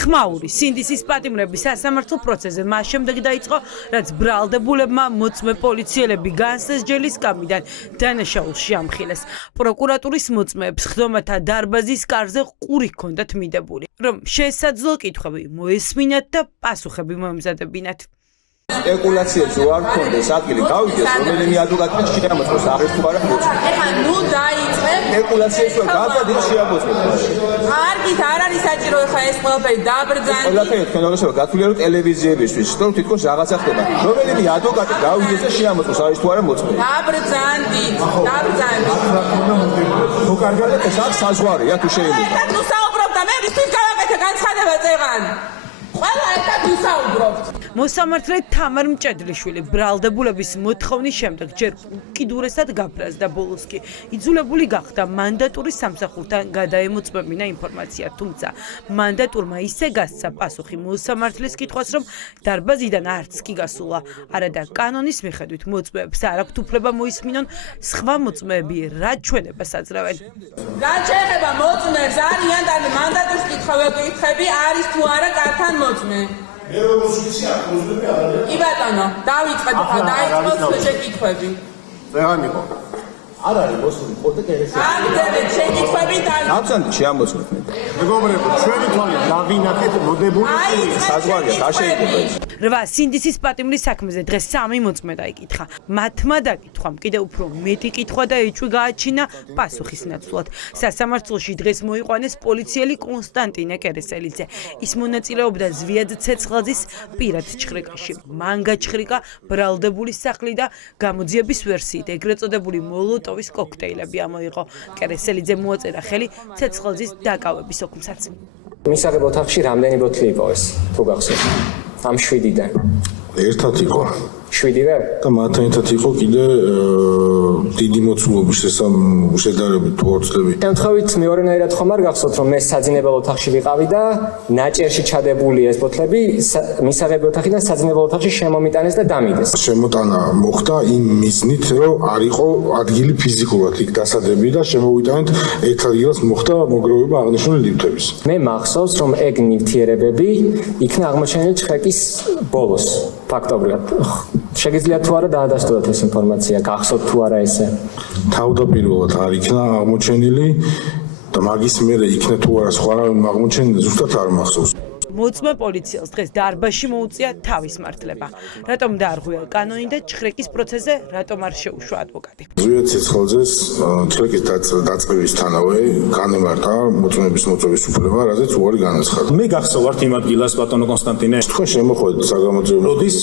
ხმაური სინდისის პატიმრების სასამართლო პროცესზე მას შემდეგ დაიწყო, რაც ბრალდებულებმა მოწმე პოლიციელები განსეს ჯელის კამიდან დანაშაულში ამხილეს. პროკურატურის მოწმეებს ხდომათა დარბაზის კარზე ყური ჰქონდათ მიდებული, რომ შესაძლო კითხვები მოესმინათ და პასუხები მოემზადებინათ. სპეკულაციებს არ გქონდეს ადგილი გავიდეს, რომელიმე ადვოკატი შეამოწმოს არის თუ არა მოწმე. ეხლა ნუ დაიწყებ სპეკულაციებს ვერ გავდადით შეამოწმოს. არგით არ არის საჭირო ეხლა ეს ყველაფერი დააბრძანდი. ყველაფერი თქვენ როგორ გათვლია რომ ტელევიზიებისთვის, რომ თითქოს რაღაცა ხდება. რომელიმე ადვოკატი გავიდეს და შეამოწმოს არის თუ არა მოწმე. დააბრძანდი. თუ კარგად ეს არის საზღვარია თუ შეიძლება. ერთად ნუ საუბრობ და მე ვისთვის გავაკეთე განცხადება წეღან. ყველა ერთად ვისაუბრობთ. მოსამართლე თამარ მჭედლიშვილი ბრალდებულების მოთხოვნის შემდეგ ჯერ უკიდურესად გაფრაზდა, ბოლოს კი იძულებული გახდა მანდატურის სამსახურთან გადაემოწმებინა ინფორმაცია, თუმცა მანდატურმა ისე გასცა პასუხი მოსამართლის კითხვას, რომ დარბაზიდან არც კი გასულა. არადა კანონის მიხედვით მოწმეებს არ აქვთ უფლება მოისმინონ სხვა მოწმეები რა ჩვენებას აძლევენ. რა შეიძლება მოწმეებს არიან და მანდატურის კითხვები არის თუ არა კართან მოწმე. კი ბატონო, დავიწყეთ და დაიწყოს შეკითხვები. ვეღარ იყო. არ არის მოსული ყოდი კერესი. აგდებით შეკითხვები და აბსოლუტურად შეამოწმეთ მე. მეგობრებო, ჩვენი თვალით დავინახეთ მოდებული საზღვარია, არ შეიძლება ეს. რვა სინდისის პატიმრის საქმეზე დღეს 3 მოწმე დაიკითხა. მათმა დაკითხვამ კიდევ უფრო მეტი კითხვა და ეჭვი გააჩინა პასუხის ნაცვლად. სასამართლოში დღეს მოიყვანეს პოლიციელი კონსტანტინე კერესელიძე. ის მონაწილეობდა ზვიად ცეცხლაძის პირად ჩხრიკაში. მან გაჩხრიკა ბრალდებულის სახლი და გამოძიების ვერსიით ეგრეთ წოდებული მოლოტოვის კოქტეილები ამოიღო. კერესელიძე მოაწერა ხელი ცეცხლაძის დაკავების ოქმსაც. მისაღებ ოთახში რამდენი ბოთლი იყო ეს, თუ გახსოვთ? ამ 7-დან. ერთად იყო. 7-ვე? და მათთან ერთად იყო კიდე დიდი მოცულობის შედარებით თუ ორცლები. შემთხვევით მეორენაირად ხომ არ გახსოვთ, რომ მე საძინებელ ოთახში ვიყავი და ნაჭერში ჩადებული ეს ბოთლები მისაღები ოთახიდან საძინებელ ოთახში შემომიტანეს და დამიდეს. შემოტანა მოხდა იმ მიზნით, რომ არ იყო ადგილი ფიზიკურად იქ დასადები და შემოვიტანეთ ერთ ადგილას მოხდა მოგროვება აღნიშნული ლიფტების. მე მახსოვს, რომ ეგ ნივთიერებები იქნა აღმოჩენილი ჩხეკის ბოლოს, ფაქტობრივად. შეგიძლიათ თუ არა დაადასტუროთ ეს ინფორმაცია, გახსოვთ თუ არა ესე? თავდაპირველად არ იქნა აღმოჩენილი და მაგის მერე იქნა თუ არა სხვა რამე აღმოჩენილი, ზუსტად არ მახსოვს. მოწმე პოლიციელს დღეს დარბაზში მოუწია თავის მართლება. რატომ დაარღვია კანონი და ჩხრეკის პროცესზე რატომ არ შეუშვა ადვოკატი? ზვიად ცეცხლაძეს ჩხრეკის დაწყებისთანავე განემართა მოწმეების მოწვევის უფლება, რაზეც უარი განაცხადა. მე გახსოვართ იმ ადგილას ბატონო კონსტანტინე. თქვენ შემოხვედით საგამოძიებო როდის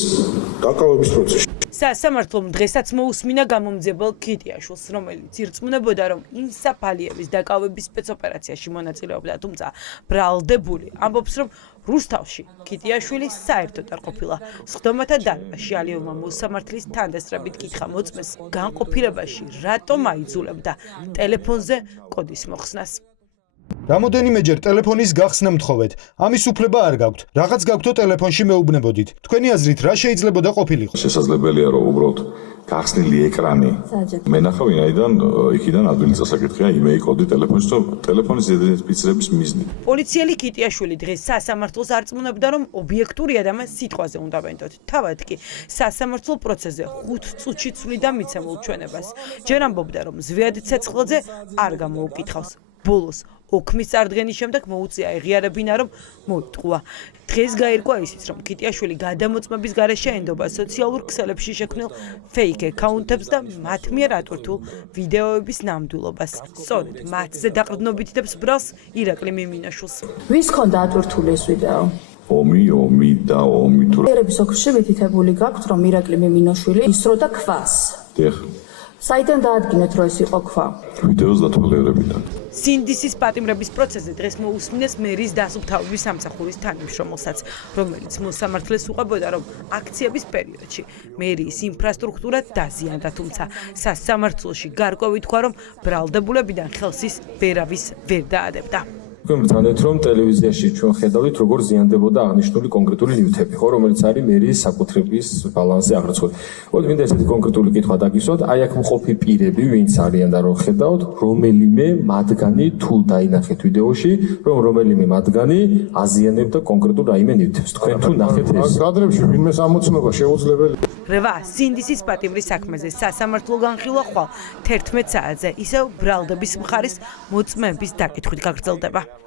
დაკავების პროცესში. სასამართლომ დღესაც მოусმინა გამომძიებელ ქიტიაშვილს, რომელიც ირწმუნებოდა, რომ ინსაფალიევის დაკავების სპეცოპერაციაში მონაწილეობდა, თუმცა ბრალდებული ამბობს, რომ რუსთავში ქიტიაშვილი საერთოდ არ ყოფილა. სხდომათა დარბაზში ალიევმა მოსამართლის თანდასწრებით კითხა მოწმეს განყოფილებაში რატომ აიძულებდა ტელეფონზე კოდის მოხსნას. რამოდენიმეჯერ ტელეფონის გახსნა მთხოვეთ. ამის უფლება არ გაქვთ. რაღაც გაქვთო ტელეფონში მეუბნებოდით. თქვენი აზრით რა შეიძლებოდა ყოფილიყო? შესაძლებელია რომ უბრალოდ გახსნილი ეკრანი მენახა ვინაიდან იქიდან ადვილი წასაკითხია იმეი კოდი ტელეფონის და ტელეფონის იდენტიფიცირების მიზნით. პოლიციელი ქიტიაშვილი დღეს სასამართლოს არწმუნებდა, რომ ობიექტურია და მას სიტყვაზე უნდა ვენდოთ. თავად კი სასამართლო პროცესზე 5 წუთში ცვლიდა მიცემულ ჩვენებას. ჯერ ამბობდა, რომ ზვიად ცეცხლაძე არ გამოუკითხავს. ბოლოს ოქმის წარდგენის შემდეგ მოუწია ეღიარებინა, რომ მოიტყუა. დღეს გაირკვა ისიც, რომ ქიტიაშვილი გადამოწმების გარეშე ენდობა სოციალურ ქსელებში შექმნილ ფეიქ აკაუნტებს და მათ მიერ ატვირთულ ვიდეოების ნამდვილობას. სწორედ მათზე დაყრდნობით დებს ბრალს ირაკლი მიმინაშვილს. ვის ჰქონდა ატვირთული ეს ვიდეო? ომი და ომი თუ ერების ოქროში მითითებული გაქვთ, რომ ირაკლი მიმინაშვილი ისროდა ქვას. დიახ. საიდან დაადგინეთ, რომ ეს იყო ქვა? ვიდეოს დათვალიერებიდან. სინდისის პატიმრების პროცესზე დღეს მოусმინეს მერის დასუფთავების სამსახურის თანამშრომელსაც, რომელიც მოსამართლეს უყვებოდა, რომ აქციების პერიოდში მერიის ინფრასტრუქტურა დაზიანდა, თუმცა სასამართლოში გარკვევით თქვა, რომ ბრალდებულებიდან ხელს ის ვერავის ვერ დაადებდა. თქვენ ბრძანეთ რომ ტელევიზიაში ჩვენ ხედავთ როგორ ზიანდებოდა აღნიშნული კონკრეტული ნივთები, ხო, რომელიც არის მერიის საკუთრების ბალანსზე აღრიცხული. მოდით მინდა ესეთი კონკრეტული კითხვა დაგისვათ, აი აქ მყოფი პირები, ვინც არიან და რომ ხედავთ, რომელიმე მათგანი თუ დაინახეთ ვიდეოში, რომ რომელიმე მათგანი აზიანებდა კონკრეტულ რაიმე ნივთებს. თქვენ თუ ნახეთ ეს? კადრებში ვინმე ამოცნობა შეუძლებელი. რვა სინდისის პატიმრის საქმეზე სასამართლო განხილვა ხვალ 11 საათზე ისევ ბრალდების მხარის მოწმეების დაკითხვით გაგრძელდება.